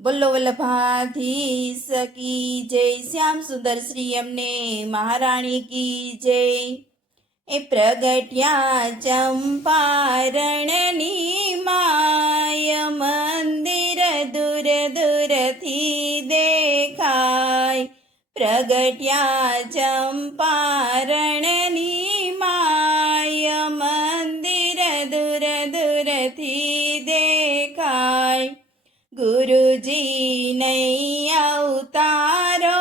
બોલો વલ્લભાધીશ કી જય, શ્યામ સુંદર શ્રી અમને મહારાણી કી જય। એ પ્રગટ્યા ચંપારણની માય, મંદિર દૂર દૂરથી દેખાય। પ્રગટ્યા ચંપારણની માય, મંદિર દૂર દૂરથી દેખાય। ગુરુજી નહીં અવતારો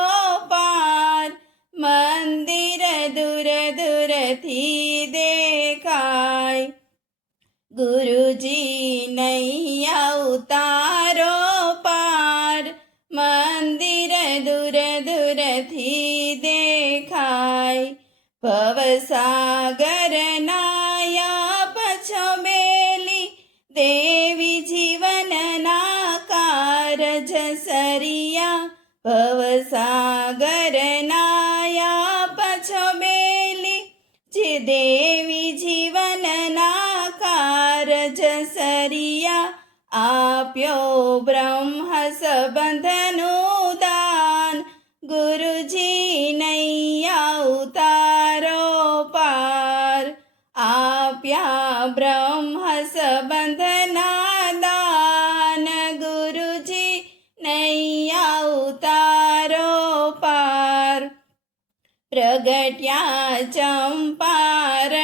પાર, મંદિર દૂર દૂરથી દેખાય। ગુરુજી નહીં અવતારો પાર, મંદિર દૂર દૂરથી દેખાય। ભવસાગર નાયા પછો બેલી, દેવી જીવનના કારજ સરિયા। ભવસાગર નાયા પછો બેલી, જે દેવી જીવનના કારજ સરિયા। આપ્યો બ્રહ્મ સંબંધનું દાન, ગુરુજી નહીં અવતારો પાર। આપ્યા બ્રહ્મ સંબંધના દાન, ગુરુજી નહીં અવતારો પાર। પ્રગટ્યા ચંપારણની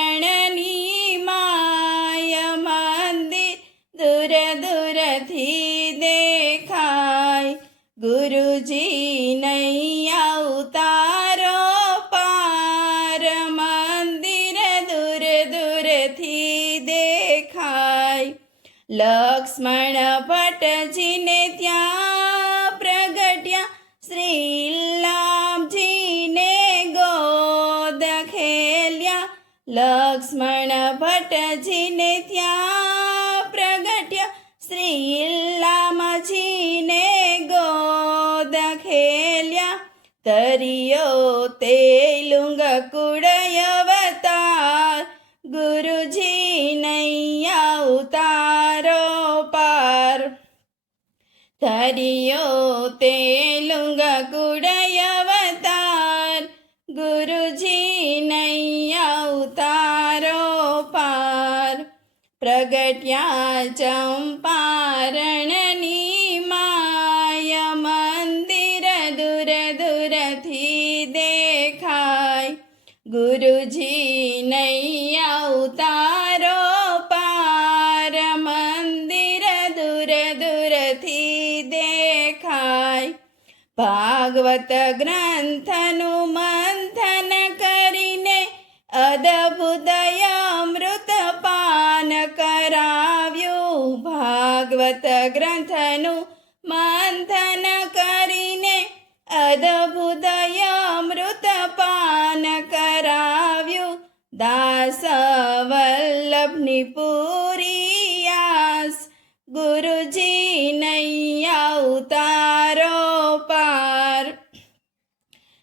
માય, મંદિર દૂર દૂરથી દેખાય। ગુરુજી નહીં અવતારો પાર, મંદિર દૂર દૂરથી દેખાય। લક્ષ્મણ ભટ્ટજીને ત્યાં પ્રગટ્યા, શ્રીરામજીને ગોદ ખેલ્યા। લક્ષ્મણ ભટ્ટજીને ત્યાં પ્રગટ્યા, શ્રીરામજીને ગોદ ખેલ્યા। તરિયો તેલુંગ કુળય અવતાર, ગુરુજી નહીં અવતારો પાર। તરિયો તેલુંગ કુળય અવતાર, ગુરુજી નહીં અવતારો પાર। પ્રગટ્યા ચંપારણની માય, મંદિર દૂર દૂરથી દેખાય। ગુરુજી નહીં અવતારો પાર, મંદિર દૂર દૂરથી દેખાય। ભાગવત ગ્રંથનું મંથન કરીને, અદભુત અમૃત પાન કરાવ્યું। ભાગવત ગ્રંથનું મંથન કરીને, અદભુત અમૃત પાન કરાવ્યું। દાસ વલ્લભની પૂરી આસ, ગુરુજી નહીં અવતારો પાર।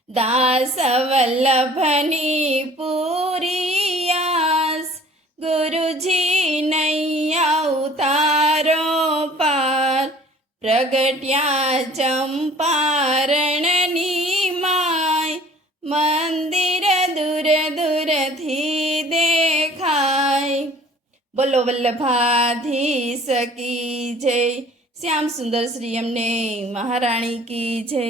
દાસ વલ્લભની પૂરી આસ, ગુરુજી નહીં અવતારો પાર। પ્રગટ્યા ચંપારણની માય, મંદિર દૂર દૂરથી દેખાય। બોલો વલ્લભાધીશ કી જય, શ્યામ સુંદર શ્રી અમને મહારાણી કી જય।